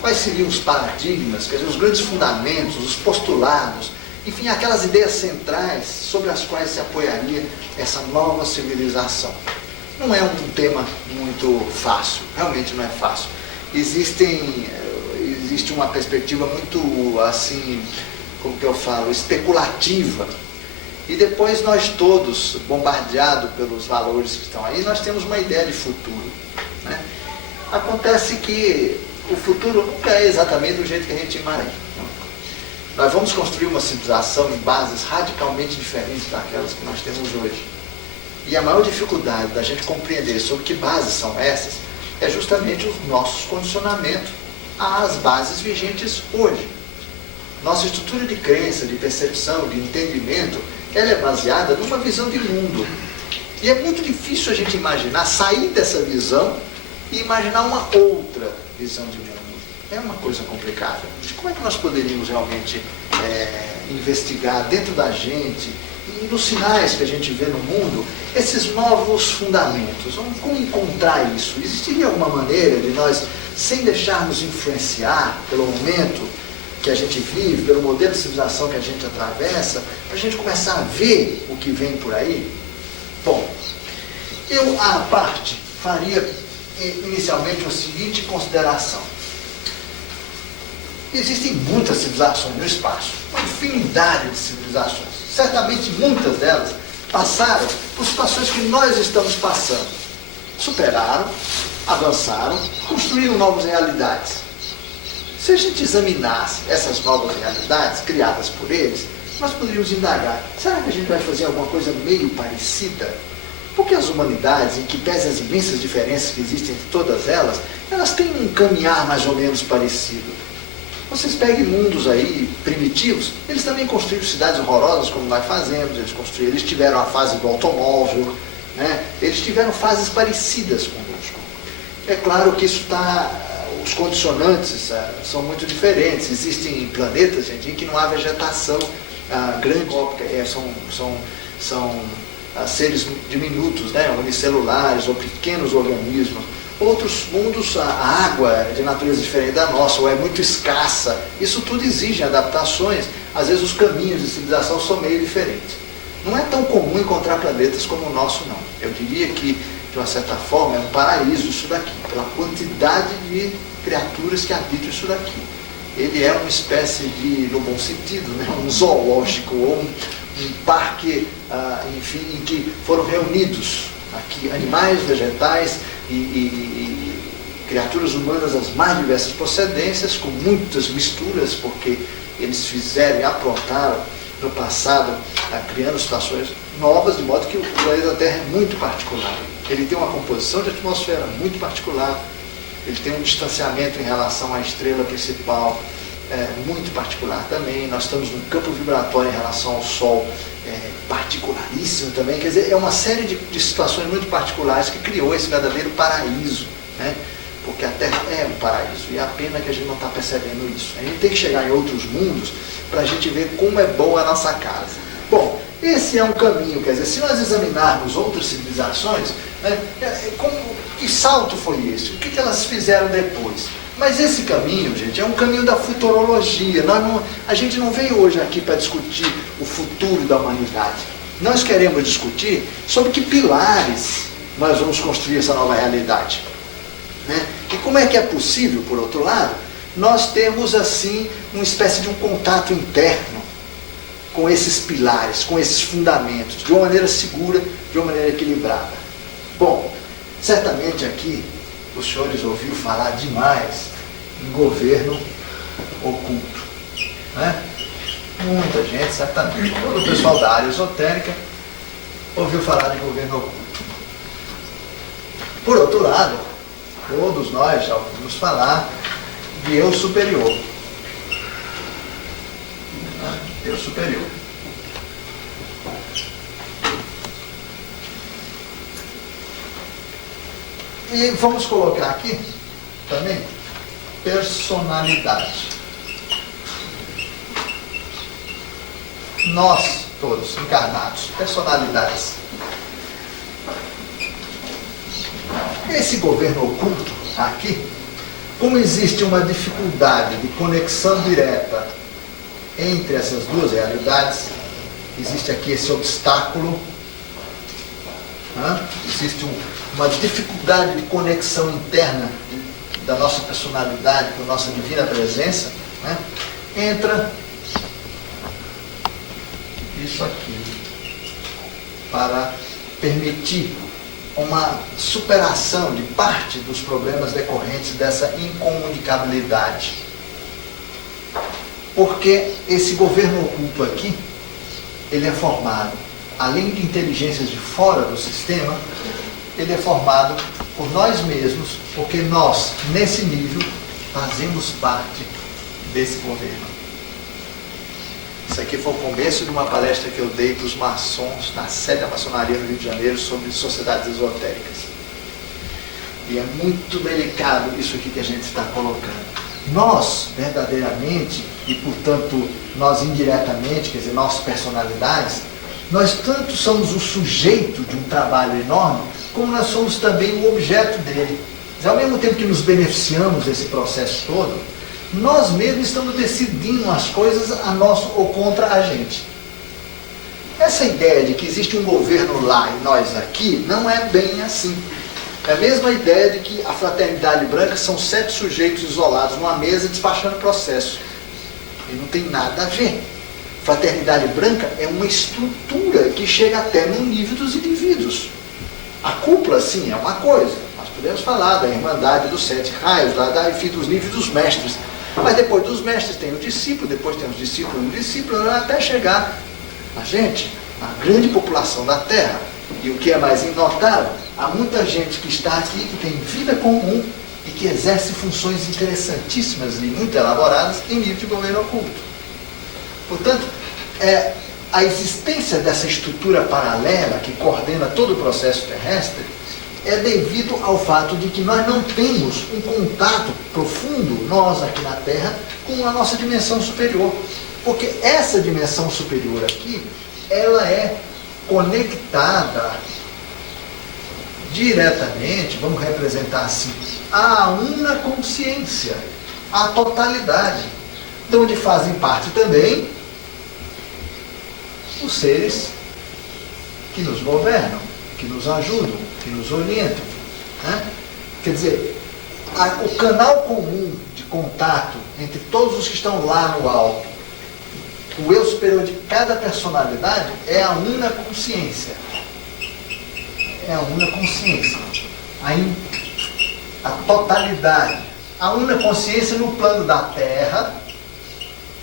quais seriam os paradigmas, quer dizer, os grandes fundamentos, os postulados, enfim, aquelas ideias centrais sobre as quais se apoiaria essa nova civilização. Não é um tema muito fácil, realmente não é fácil. Existe uma perspectiva muito, assim, como que eu falo, especulativa. E depois nós todos, bombardeados pelos valores que estão aí, nós temos uma ideia de futuro, né? Acontece que o futuro nunca é exatamente do jeito que a gente imagina. Nós vamos construir uma civilização em bases radicalmente diferentes daquelas que nós temos hoje. E a maior dificuldade da gente compreender sobre que bases são essas é justamente os nossos condicionamentos às bases vigentes hoje. Nossa estrutura de crença, de percepção, de entendimento, ela é baseada numa visão de mundo. E é muito difícil a gente imaginar, sair dessa visão e imaginar uma outra visão de mundo. É uma coisa complicada. Como é que nós poderíamos realmente investigar dentro da gente e nos sinais que a gente vê no mundo esses novos fundamentos? Como encontrar isso? Existiria alguma maneira de nós, sem deixarmos influenciar pelo momento que a gente vive, pelo modelo de civilização que a gente atravessa, para a gente começar a ver o que vem por aí? Bom, eu, à parte, faria inicialmente a seguinte consideração. Existem muitas civilizações no espaço, uma infinidade de civilizações. Certamente muitas delas passaram por situações que nós estamos passando. Superaram, avançaram, construíram novas realidades. Se a gente examinasse essas novas realidades criadas por eles, nós poderíamos indagar, será que a gente vai fazer alguma coisa meio parecida? Porque as humanidades, em que pese as imensas diferenças que existem entre todas elas, elas têm um caminhar mais ou menos parecido. Vocês peguem mundos aí primitivos, eles também construíram cidades horrorosas como nós fazemos, eles tiveram a fase do automóvel, né? Eles tiveram fases parecidas conosco. É claro que isso os condicionantes são muito diferentes. Existem planetas, gente, em que não há vegetação grande, são seres diminutos, né? Unicelulares ou pequenos organismos. Outros mundos, a água é de natureza diferente da nossa, ou é muito escassa. Isso tudo exige adaptações. Às vezes os caminhos de civilização são meio diferentes. Não é tão comum encontrar planetas como o nosso, não. Eu diria que, de uma certa forma, é um paraíso isso daqui, pela quantidade de criaturas que habitam isso daqui. Ele é uma espécie de, no bom sentido, né, um zoológico, ou um parque, enfim, em que foram reunidos aqui animais, vegetais e criaturas humanas das mais diversas procedências, com muitas misturas, porque eles fizeram e aprontaram no passado, criando situações novas, de modo que o planeta Terra é muito particular. Ele tem uma composição de atmosfera muito particular, ele tem um distanciamento em relação à estrela principal muito particular também. Nós estamos num campo vibratório em relação ao Sol particularíssimo também. Quer dizer, é uma série de situações muito particulares que criou esse verdadeiro paraíso, né? Porque a Terra é um paraíso, e é a pena que a gente não está percebendo isso. A gente tem que chegar em outros mundos para a gente ver como é boa a nossa casa. Bom, esse é um caminho, quer dizer, se nós examinarmos outras civilizações, né, que salto foi esse? O que elas fizeram depois? Mas esse caminho, gente, é um caminho da futurologia. A gente não veio hoje aqui para discutir o futuro da humanidade. Nós queremos discutir sobre que pilares nós vamos construir essa nova realidade, né? E como é que é possível, por outro lado, nós termos assim uma espécie de um contato interno com esses pilares, com esses fundamentos, de uma maneira segura, de uma maneira equilibrada. Bom, certamente aqui os senhores ouviram falar demais em governo oculto, né? Muita gente, certamente, todo o pessoal da área esotérica ouviu falar de governo oculto. Por outro lado, todos nós já ouvimos falar de eu superior. Eu superior. E vamos colocar aqui também personalidade. Nós todos encarnados, personalidades. Esse governo oculto aqui Como existe uma dificuldade de conexão direta entre essas duas realidades, existe aqui esse obstáculo, existe uma dificuldade de conexão interna da nossa personalidade com a nossa divina presença, entra isso aqui para permitir uma superação de parte dos problemas decorrentes dessa incomunicabilidade. Porque esse governo oculto aqui, ele é formado, além de inteligências de fora do sistema, ele é formado por nós mesmos, porque nós, nesse nível, fazemos parte desse governo. Isso aqui foi o começo de uma palestra que eu dei para os maçons na sede da maçonaria no Rio de Janeiro sobre sociedades esotéricas. E é muito delicado isso aqui que a gente está colocando. Nós, verdadeiramente, e portanto nós indiretamente, quer dizer, nossas personalidades, nós tanto somos o sujeito de um trabalho enorme, como nós somos também o objeto dele. Mas, ao mesmo tempo que nos beneficiamos desse processo todo, nós mesmos estamos decidindo as coisas a nosso ou contra a gente. Essa ideia de que existe um governo lá e nós aqui, não é bem assim. É a mesma ideia de que a fraternidade branca são 7 sujeitos isolados numa mesa despachando processo. E não tem nada a ver. Fraternidade branca é uma estrutura que chega até no nível dos indivíduos. A cúpula, sim, é uma coisa. Nós podemos falar da Irmandade dos 7 raios, enfim, dos níveis dos mestres. Mas depois dos mestres tem o discípulo, depois tem os discípulos do discípulo, até chegar a gente, a grande população da Terra. E o que é mais notável, há muita gente que está aqui, que tem vida comum e que exerce funções interessantíssimas e muito elaboradas em nível de governo oculto. Portanto, a existência dessa estrutura paralela que coordena todo o processo terrestre é devido ao fato de que nós não temos um contato profundo, nós aqui na Terra, com a nossa dimensão superior. Porque essa dimensão superior aqui, ela é conectada diretamente, vamos representar assim, à una consciência, à totalidade, de onde fazem parte também os seres que nos governam, que nos ajudam, que nos orientam. Quer dizer, o canal comum de contato entre todos os que estão lá no alto, o eu superior de cada personalidade, é a una consciência. É a una consciência. A totalidade. A una consciência no plano da Terra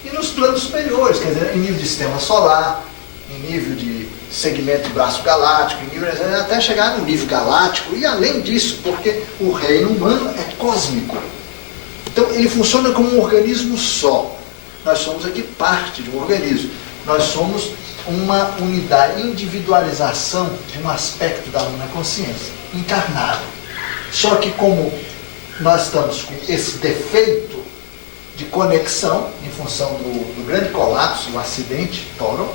e nos planos superiores, quer dizer, em nível de sistema solar, em nível de segmento do braço galáctico, em nível, até chegar no nível galáctico, e além disso, porque o reino humano é cósmico. Então, ele funciona como um organismo só. Nós somos aqui parte de um organismo. Nós somos uma unidade, individualização de um aspecto da una consciência, encarnado. Só que como nós estamos com esse defeito de conexão, em função do grande colapso, o acidente Toro,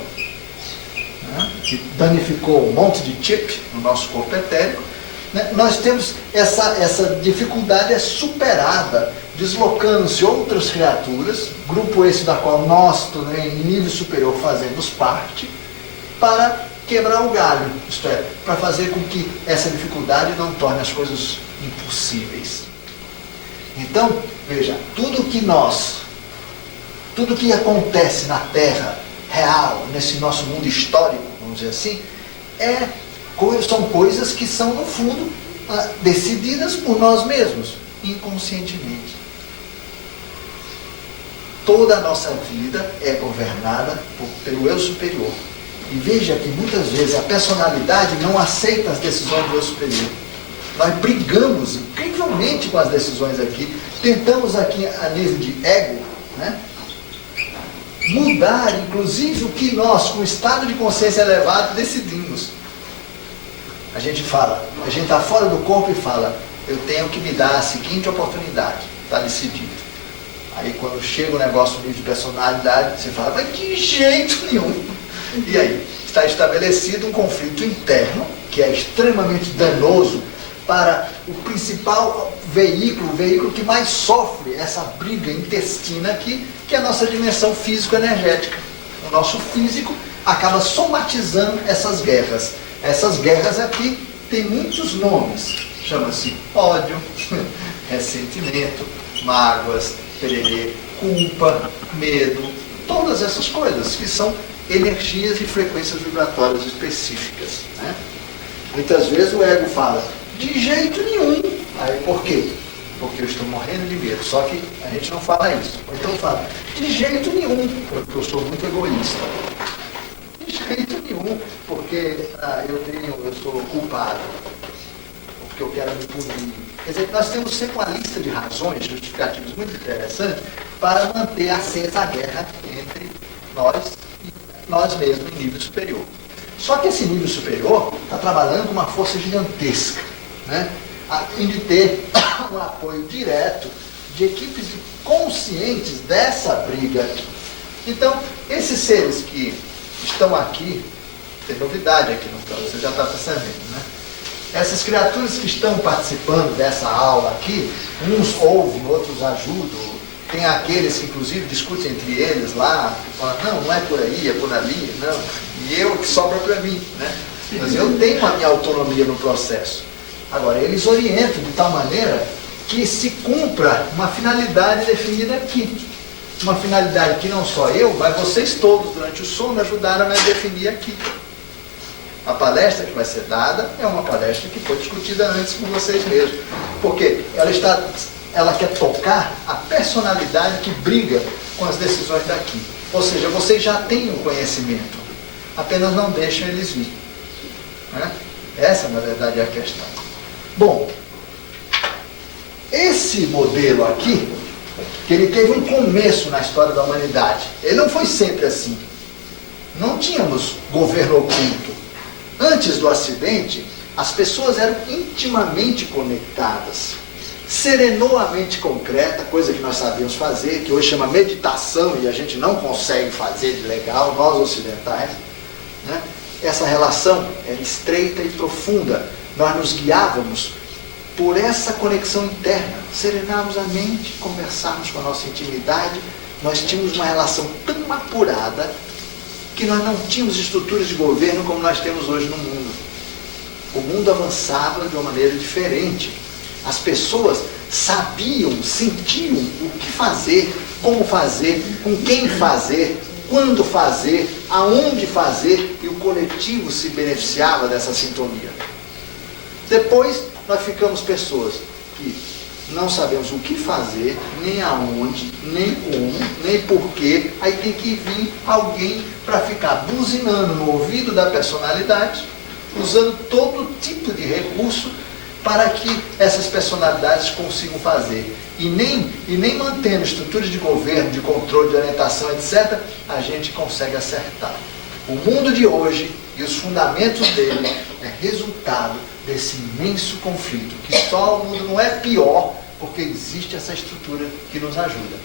que danificou um monte de chip no nosso corpo etérico, nós temos essa dificuldade é superada, deslocando-se outras criaturas, grupo esse da qual nós, em nível superior, fazemos parte, para quebrar o galho, isto é, para fazer com que essa dificuldade não torne as coisas impossíveis. Então, veja, tudo que acontece na Terra real, nesse nosso mundo histórico, vamos dizer assim, são coisas que são, no fundo, decididas por nós mesmos, inconscientemente. Toda a nossa vida é governada pelo eu superior. E veja que muitas vezes a personalidade não aceita as decisões do eu superior. Nós brigamos incrivelmente com as decisões aqui, tentamos aqui a nível de ego, mudar inclusive o que nós, com o estado de consciência elevado, decidimos. A gente está fora do corpo e fala, eu tenho que me dar a seguinte oportunidade, está decidido. Aí quando chega o negócio no nível de personalidade, você fala, mas de jeito nenhum. E aí, está estabelecido um conflito interno, que é extremamente danoso para o principal veículo, o veículo que mais sofre essa briga intestina aqui, que é a nossa dimensão físico-energética. O nosso físico acaba somatizando essas guerras. Essas guerras aqui têm muitos nomes. Chama-se ódio, ressentimento, mágoas, pererê, culpa, medo, todas essas coisas que são energias e frequências vibratórias específicas, né? Muitas vezes o ego fala, de jeito nenhum. Aí por quê? Porque eu estou morrendo de medo. Só que a gente não fala isso. Ou então fala, de jeito nenhum, porque eu sou muito egoísta. De jeito nenhum, porque eu sou culpado. Porque eu quero me punir. Quer dizer, nós temos sempre uma lista de razões, justificativas muito interessantes para manter acesa a guerra entre nós e nós mesmos em nível superior. Só que esse nível superior está trabalhando com uma força gigantesca, né? A fim de ter um apoio direto de equipes conscientes dessa briga aqui. Então, esses seres que estão aqui, tem novidade aqui no plano, você já está percebendo, né? Essas criaturas que estão participando dessa aula aqui, uns ouvem, outros ajudam. Tem aqueles que, inclusive, discutem entre eles lá, que falam, não é por aí, é por ali, não. E eu que sobra para mim, né? Mas eu tenho a minha autonomia no processo. Agora, eles orientam de tal maneira que se cumpra uma finalidade definida aqui. Uma finalidade que não só eu, mas vocês todos, durante o sono, ajudaram a me definir aqui. A palestra que vai ser dada é uma palestra que foi discutida antes com vocês mesmos. Porque ela quer tocar a personalidade que briga com as decisões daqui. Ou seja, vocês já têm o conhecimento, apenas não deixam eles vir, né? Essa, na verdade, é a questão. Bom, esse modelo aqui, que ele teve um começo na história da humanidade, ele não foi sempre assim. Não tínhamos governo oculto. Antes do acidente, as pessoas eram intimamente conectadas. Serenou a mente concreta, coisa que nós sabíamos fazer, que hoje chama meditação e a gente não consegue fazer de legal, nós ocidentais, né? Essa relação era estreita e profunda. Nós nos guiávamos por essa conexão interna, serenávamos a mente, conversávamos com a nossa intimidade, nós tínhamos uma relação tão apurada que nós não tínhamos estruturas de governo como nós temos hoje no mundo. O mundo avançava de uma maneira diferente. As pessoas sabiam, sentiam o que fazer, como fazer, com quem fazer, quando fazer, aonde fazer, e o coletivo se beneficiava dessa sintonia. Depois, nós ficamos pessoas que não sabemos o que fazer, nem aonde, nem como, nem porquê. Aí tem que vir alguém para ficar buzinando no ouvido da personalidade, usando todo tipo de recurso para que essas personalidades consigam fazer. E nem mantendo estruturas de governo, de controle, de orientação, etc., a gente consegue acertar. O mundo de hoje e os fundamentos dele é resultado desse imenso conflito, que só o mundo não é pior porque existe essa estrutura que nos ajuda.